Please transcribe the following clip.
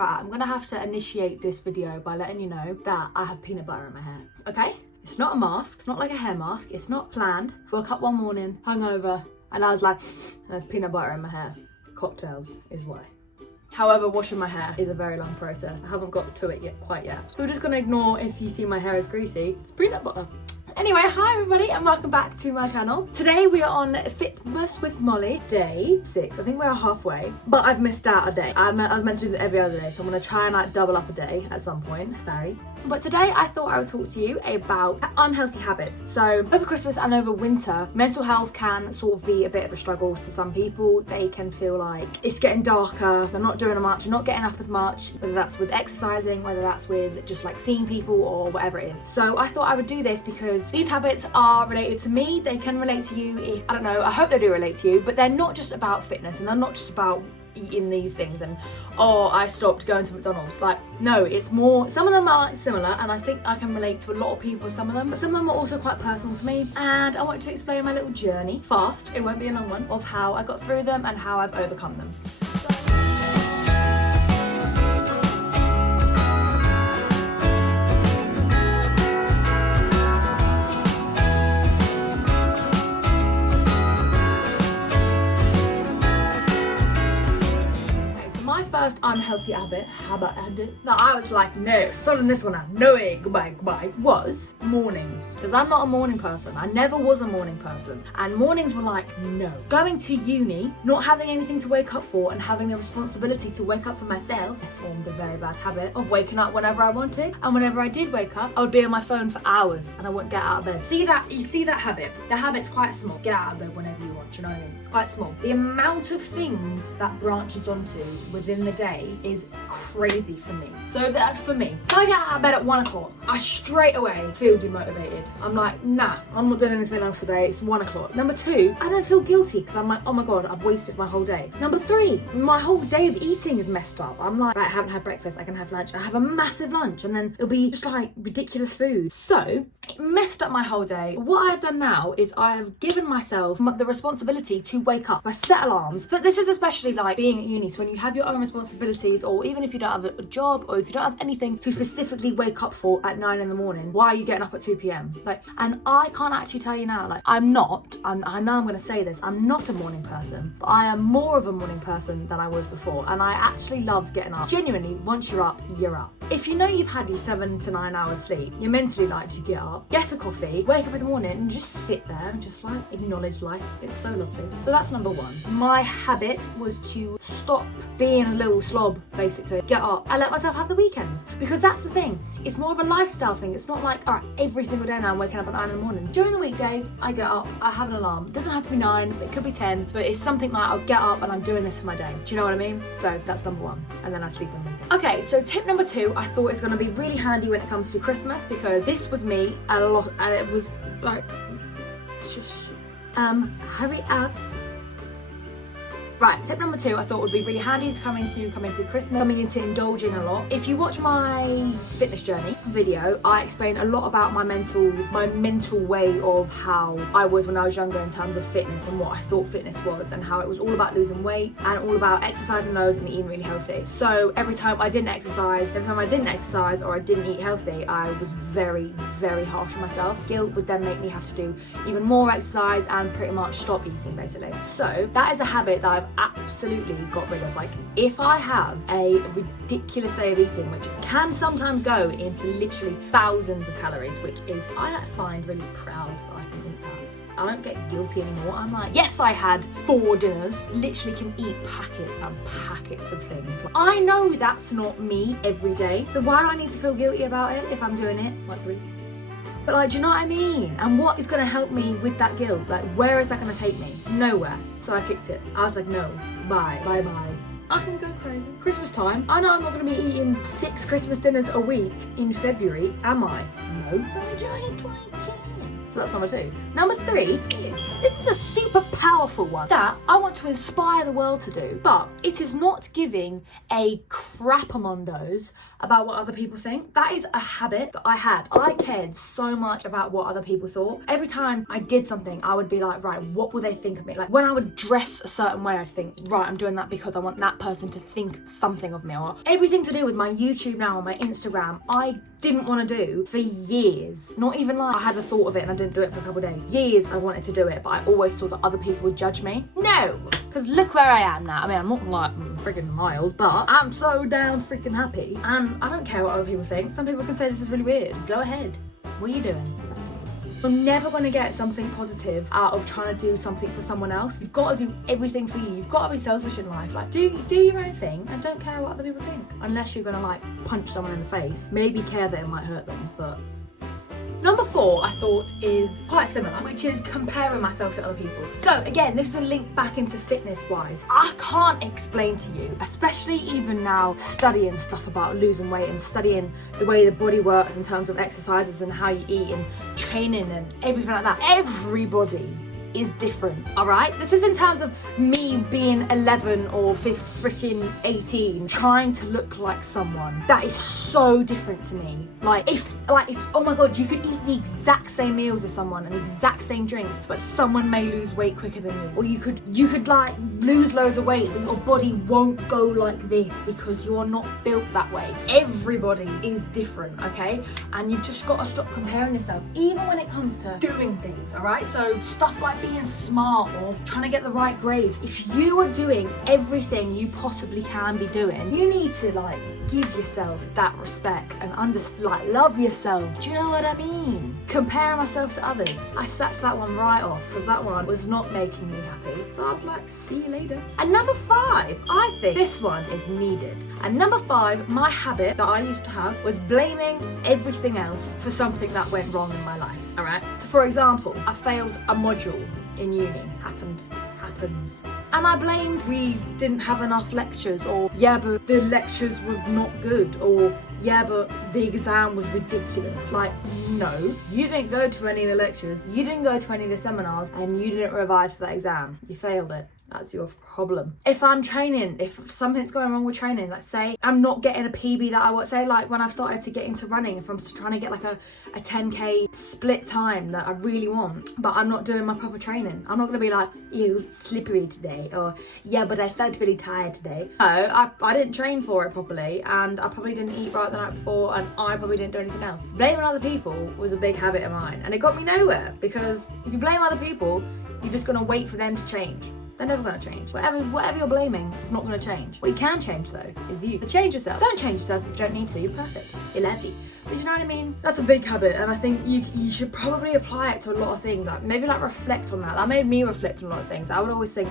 Right, I'm gonna have to initiate this video by letting you know that I have peanut butter in my hair, okay? It's not a mask, it's not like a hair mask, it's not planned. Woke up one morning, hungover, and I was like, there's peanut butter in my hair. Cocktails is why. However, washing my hair is a very long process. I haven't got to it quite yet. So we're just gonna ignore if you see my hair is greasy. It's peanut butter. Anyway, hi everybody and welcome back to my channel. Today we are on Fitmas with Molly, day 6. I think we're halfway, but I've missed out a day. I was meant to do it every other day, so I'm gonna try and like double up a day at some point. Sorry. But today I thought I would talk to you about unhealthy habits. So over Christmas and over winter, mental health can sort of be a bit of a struggle to some people. They can feel like it's getting darker, they're not doing much, they're not getting up as much, whether that's with exercising, whether that's with just like seeing people or whatever it is. So I thought I would do this because these habits are related to me. They can relate to you if, I don't know, I hope they do relate to you, but they're not just about fitness and they're not just about eating these things and I stopped going to McDonald's. Like, no, it's more, some of them are similar and I think I can relate to a lot of people with some of them, but some of them are also quite personal to me, and I want to explain my little journey, fast, it won't be a long one, of how I got through them and how I've overcome them. First unhealthy habit that I was like, no, sorting this one out, no way, goodbye, was mornings. Because I'm not a morning person. I never was a morning person. And mornings were like, no. Going to uni, not having anything to wake up for and having the responsibility to wake up for myself, I formed a very bad habit of waking up whenever I wanted. And whenever I did wake up, I would be on my phone for hours and I wouldn't get out of bed. You see that habit? The habit's quite small. Get out of bed whenever you want, you know what I mean? It's quite small. The amount of things that branches onto within the day is crazy for me. So that's for me. If I get out of bed at 1 o'clock, I straight away feel demotivated. I'm like, nah, I'm not doing anything else today. It's 1 o'clock. Number 2, I don't feel guilty because I'm like, oh my God, I've wasted my whole day. Number 3, my whole day of eating is messed up. I'm like, right, I haven't had breakfast, I can have lunch. I have a massive lunch and then it'll be just like ridiculous food. So it messed up my whole day. What I've done now is I have given myself the responsibility to wake up. I set alarms, but this is especially like being at uni. So when you have your own responsibilities, or even if you don't have a job, or if you don't have anything to specifically wake up for at 9 in the morning, why are you getting up at 2 p.m? Like, and I can't actually tell you now, like, I know I'm gonna say this, I'm not a morning person, but I am more of a morning person than I was before, and I actually love getting up. Genuinely, once you're up, you're up. If you know you've had your 7 to 9 hours sleep, you're mentally like to get up, get a coffee, wake up in the morning and just sit there and just like acknowledge life. It's so lovely. So that's number 1. My habit was to stop being a little slob, basically. Get up. I let myself have the weekends because that's the thing. It's more of a lifestyle thing. It's not like, all right, every single day now I'm waking up at 9 in the morning. During the weekdays, I get up, I have an alarm. It doesn't have to be 9, it could be 10, but it's something like I'll get up and I'm doing this for my day. Do you know what I mean? So that's number 1. And then I sleep on the weekend. Okay, so tip number 2, I thought is going to be really handy when it comes to Christmas because this was me a lot, and it was like, hurry up. Right, tip number 2 I thought would be really handy to come into Christmas, coming into indulging a lot. If you watch my fitness journey video, I explain a lot about my mental way of how I was when I was younger in terms of fitness and what I thought fitness was, and how it was all about losing weight and all about exercising loads and eating really healthy. So every time I didn't exercise or I didn't eat healthy, I was very, very harsh on myself. Guilt would then make me have to do even more exercise and pretty much stop eating, basically. So that is a habit that I've absolutely got rid of. Like, if I have a ridiculous day of eating, which can sometimes go into literally thousands of calories, which is, I find really proud that I can eat that. I don't get guilty anymore. I'm like, yes, I had 4 dinners, literally can eat packets and packets of things. I know that's not me every day, so why do I need to feel guilty about it if I'm doing it once a week? But like, do you know what I mean? And what is going to help me with that guilt? Like, where is that going to take me? Nowhere. So I kicked it. I was like, no, bye. I can go crazy. Christmas time. I know I'm not going to be eating 6 Christmas dinners a week in February, am I? No. So enjoy it. So that's number 2. Number 3 is This is a super powerful one that I want to inspire the world to do, but it is not giving a crapamondos about what other people think. That is a habit that I had. I cared so much about what other people thought. Every time I did something, I would be like, right, what will they think of me? Like when I would dress a certain way, I'd think, right, I'm doing that because I want that person to think something of me. Or everything to do with my YouTube now and my Instagram, I didn't want to do for years. Not even like I had a thought of it and I didn't do it for a couple of days. Years I wanted to do it, but I always thought that other people would judge me. No, because look where I am now. I mean, I'm not like friggin' Miles, but I'm so damn freaking happy. And I don't care what other people think. Some people can say this is really weird. Go ahead. What are you doing? You're never going to get something positive out of trying to do something for someone else. You've got to do everything for you. You've got to be selfish in life. Like, do your own thing and don't care what other people think. Unless you're going to like punch someone in the face. Maybe care that it might hurt them, but... Number 4, I thought, is quite similar, which is comparing myself to other people. So again, this is a link back into fitness-wise. I can't explain to you, especially even now studying stuff about losing weight and studying the way the body works in terms of exercises and how you eat and training and everything like that. Everybody is different, all right? This is in terms of me being 11 or freaking 18, trying to look like someone. That is so different to me. Like if, oh my God, you could eat the exact same meals as someone and the exact same drinks, but someone may lose weight quicker than you. Or you could like lose loads of weight, but your body won't go like this because you're not built that way. Everybody is different, okay? And you've just got to stop comparing yourself, even when it comes to doing things, all right? So stuff like being smart or trying to get the right grades. If you are doing everything you possibly can be doing, you need to like give yourself that respect and love yourself. Do you know what I mean? Comparing myself to others. I sacked that one right off because that one was not making me happy. So I was like, see you later. And number 5, I think this one is needed. And number 5, my habit that I used to have was blaming everything else for something that went wrong in my life, all right? So for example, I failed a module in uni. Happens. And I blamed we didn't have enough lectures, or yeah, but the lectures were not good, or yeah, but the exam was ridiculous. Like, no, you didn't go to any of the lectures, you didn't go to any of the seminars, and you didn't revise for that exam. You failed it. That's your problem. If I'm training, if something's going wrong with training, like say I'm not getting a PB that I want, say like when I've started to get into running, if I'm trying to get like a 10k split time that I really want, but I'm not doing my proper training, I'm not gonna be like, ew, slippery today, or yeah, but I felt really tired today. No, I didn't train for it properly, and I probably didn't eat right the night before, and I probably didn't do anything else. Blaming other people was a big habit of mine, and it got me nowhere, because if you blame other people, you're just gonna wait for them to change. They're never going to change. Whatever you're blaming is not going to change. What you can change though is you. So change yourself. Don't change yourself if you don't need to. You're perfect. You're lovely. But you know what I mean? That's a big habit, and I think you should probably apply it to a lot of things. Like maybe like reflect on that. That made me reflect on a lot of things. I would always think,